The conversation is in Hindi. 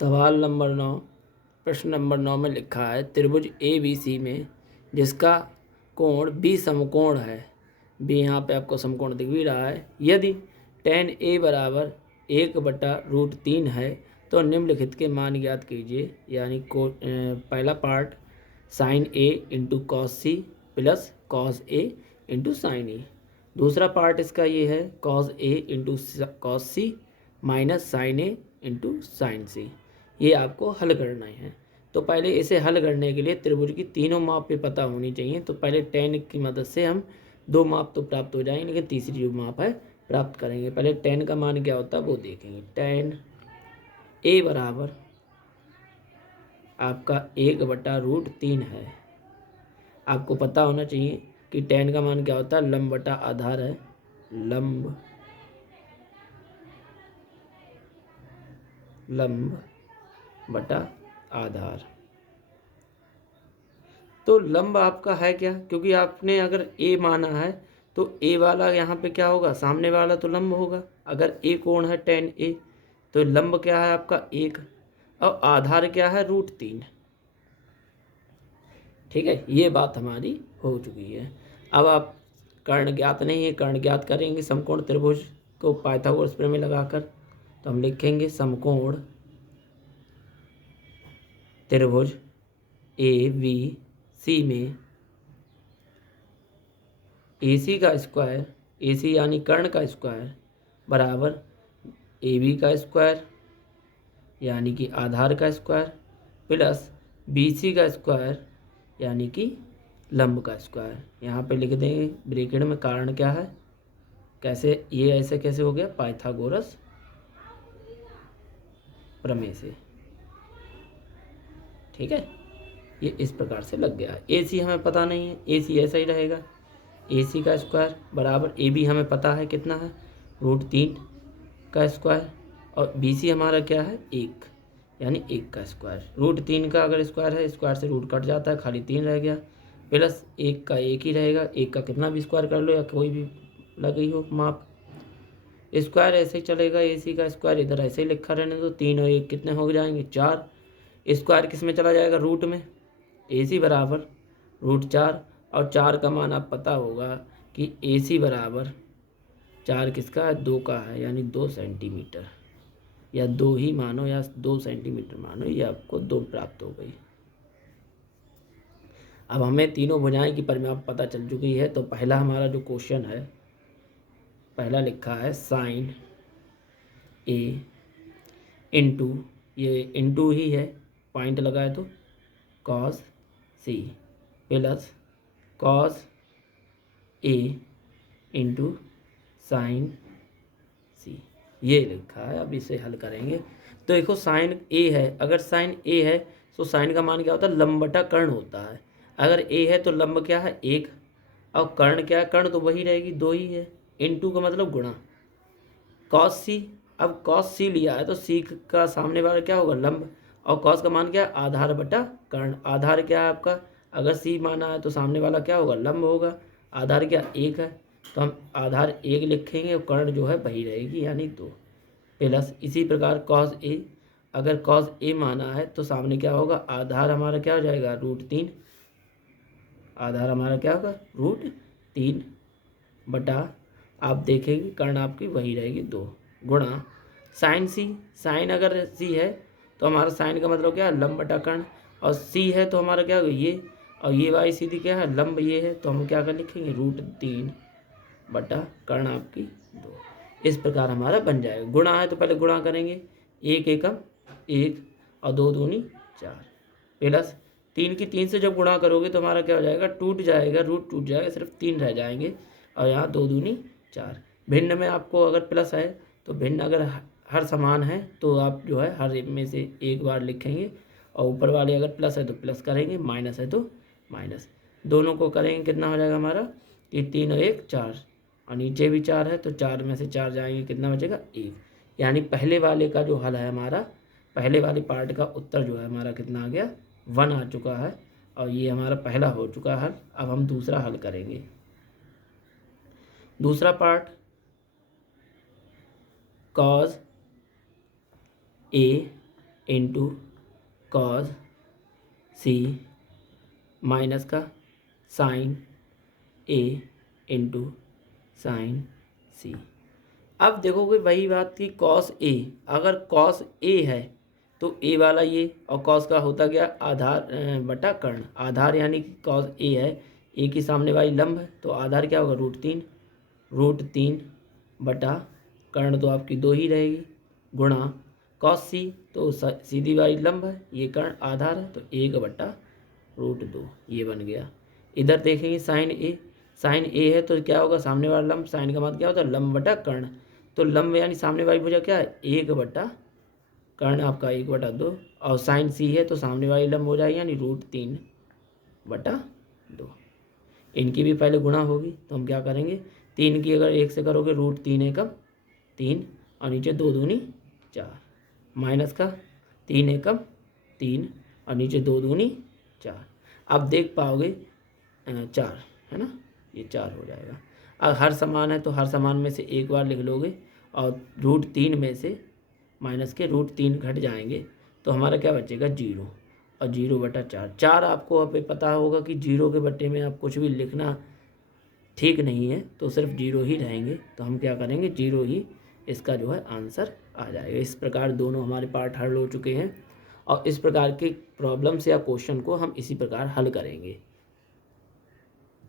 सवाल नंबर 9, प्रश्न नंबर 9 में लिखा है त्रिभुज ए बी सी में जिसका कोण बी समकोण है, बी यहाँ पे आपको समकोण दिख भी रहा है, यदि tan a बराबर 1/√3 है तो निम्नलिखित के मान ज्ञात कीजिए। यानी पहला part sin a into cos c plus cos a into sin a. दूसरा पार्ट इसका ये है cos a into cos c minus sin a into sin c. ये आपको हल करना है। तो पहले इसे हल करने के लिए त्रिभुज की तीनों माप पे पता होनी चाहिए। तो पहले tan की मदद से हम दो माप तो प्राप्त हो जाएंगे, लेकिन तीसरी जो माप है प्राप्त करेंगे। पहले tan का मान क्या होता है वो देखेंगे। tan a बराबर आपका 1/√3 है। आपको पता होना चाहिए कि tan का मान क्या होता है, लंब बटा आधार है, लंब बटा आधार। तो लंब आपका है क्या, क्योंकि आपने अगर a माना है तो a वाला यहाँ पे क्या होगा, सामने वाला तो लंब होगा। अगर a कोण है tan a तो लंब क्या है आपका 1 और आधार क्या है √3। ठीक है, ये बात हमारी हो चुकी है। अब आप कर्ण ज्ञात नहीं है, कर्ण ज्ञात करेंगे समकोण त्रिभुज को पाइथागोरस प्रमेय लगाकर। तो हम लिखेंगे समकोण त्रिभुज ए बी सी में ए सी का स्क्वायर, ए सी यानी कर्ण का स्क्वायर बराबर ए बी का स्क्वायर यानी कि आधार का स्क्वायर प्लस बी सी का स्क्वायर यानी कि लंब का स्क्वायर। यहाँ पे लिख देंगे ब्रैकेट में कारण क्या है, कैसे ये ऐसे कैसे हो गया, पाइथागोरस प्रमेय से। ठीक है, ये इस प्रकार से लग गया। ए सी हमें पता नहीं है, ए सी ऐसा ही रहेगा, ए सी का स्क्वायर बराबर ए बी हमें पता है कितना है √3 का स्क्वायर और बी सी हमारा क्या है 1 यानी 1 का स्क्वायर। √3 का अगर स्क्वायर है, स्क्वायर से रूट कट जाता है, खाली 3 रह गया, प्लस 1 का 1 ही रहेगा, 1 का कितना भी स्क्वायर कर लो या कोई भी लगी हो माप। स्क्वायर ऐसे ही चलेगा, ए सी का स्क्वायर इधर ऐसे ही लिखा रहने दो, 3 और 1 कितने हो जाएंगे 4। स्क्वायर किस में चला जाएगा, रूट में, ए सी बराबर √4 और 4 का मान आप पता होगा कि ए सी बराबर 4 किसका है, 2 का है, यानी 2 सेंटीमीटर या 2 ही मानो या 2 सेंटीमीटर मानो, ये आपको 2 प्राप्त हो गई। अब हमें तीनों भुजाएं की परिमाप पता चल चुकी है। तो पहला हमारा जो क्वेश्चन है, पहला लिखा है साइन ए इंटू, ये इंटू ही है पॉइंट लगाए तो, cos c plus cos A into sin c, ये लिखा है। अब इसे हल करेंगे तो देखो साइन ए है, अगर साइन ए है तो साइन का मान क्या होता है, लंब बटा कर्ण होता है। अगर ए है तो लंब क्या है 1 और कर्ण क्या है, कर्ण तो वही रहेगी 2 ही है, इंटू का मतलब गुणा कॉस सी। अब कॉस सी लिया है तो सी का सामने वाला क्या होगा लंब, और कॉस का मान क्या है आधार बटा कर्ण। आधार क्या है आपका, अगर सी माना है तो सामने वाला क्या होगा लंब होगा, आधार क्या 1 है तो हम आधार 1 लिखेंगे और कर्ण जो है वही रहेगी यानी 2, प्लस इसी प्रकार कॉस ए, अगर कॉस ए माना है तो सामने क्या होगा, आधार हमारा क्या हो जाएगा √3, आधार हमारा क्या होगा √3 बटा, आप देखेंगे कर्ण आपकी वही रहेगी 2 गुणा साइन सी। साइन अगर सी है तो हमारा साइन का मतलब क्या है लंब बटा कर्ण, और सी है तो हमारा क्या होगा ये, और ये वाई सीधी क्या है लंब ये है, तो हम क्या कर लिखेंगे √3 बटा कर्ण आपकी 2। इस प्रकार हमारा बन जाएगा। गुणा है तो पहले गुणा करेंगे, 1 एकम 1 और 2 दूनी 4 प्लस 3 की 3 से जब गुणा करोगे तो हमारा क्या हो जाएगा, टूट जाएगा, रूट टूट जाएगा, सिर्फ 3 रह जाएंगे और यहाँ 2 दूनी 4। भिन्न में आपको अगर प्लस है तो भिन्न अगर हर समान है तो आप जो है हर में से एक बार लिखेंगे, और ऊपर वाले अगर प्लस है तो प्लस करेंगे, माइनस है तो माइनस, दोनों को करेंगे कितना हो जाएगा हमारा कि 3 और 1 4, और नीचे भी 4 है तो 4 में से 4 जाएंगे, कितना बचेगा 1। यानी पहले वाले का जो हल है हमारा, पहले वाले पार्ट का उत्तर जो है हमारा कितना आ गया 1 आ चुका है, और ये हमारा पहला हो चुका हल। अब हम दूसरा हल करेंगे। दूसरा part cos A into cos c minus का साइन ए इंटू साइन सी। अब देखोगे वही बात कि कॉस ए, अगर कॉस ए है तो ए वाला ये, और कॉस का होता गया आधार बटा कर्ण। आधार यानी कि कॉस ए है, ए की सामने वाली लंब है, तो आधार क्या होगा √3 बटा कर्ण तो आपकी 2 ही रहेगी, गुणा कॉस सी तो सीधी वाली लंब है, ये कर्ण आधार है तो 1 बटा √2 ये बन गया। इधर देखेंगे साइन ए है तो क्या होगा सामने वाला लंब, साइन का मतलब क्या होता है लंब बटा कर्ण, तो लंब यानी सामने वाली भुजा क्या है 1 बटा कर्ण आपका 1 बटा 2, और साइन सी है तो सामने वाली लंब हो जाएगी यानी √3 बटा 2। इनकी भी पहले गुणा होगी तो हम क्या करेंगे, 3 की अगर 1 से करोगे √3 एकम 3 और नीचे 2 दूनी 4, माइनस का 3 एकम 3 और नीचे 2 दूनी 4। अब देख पाओगे 4 है ना, ये 4 हो जाएगा। अब हर समान है तो हर समान में से एक बार लिख लोगे और √3 में से माइनस के √3 घट जाएंगे तो हमारा क्या बचेगा 0, और 0 बटा 4। आपको अब पता होगा कि 0 के बट्टे में आप कुछ भी लिखना ठीक नहीं है तो सिर्फ 0 ही रहेंगे, तो हम क्या करेंगे 0 ही इसका जो है आंसर आ जाएगा। इस प्रकार दोनों हमारे पार्ट हल हो चुके हैं और इस प्रकार के प्रॉब्लम्स या क्वेश्चन को हम इसी प्रकार हल करेंगे।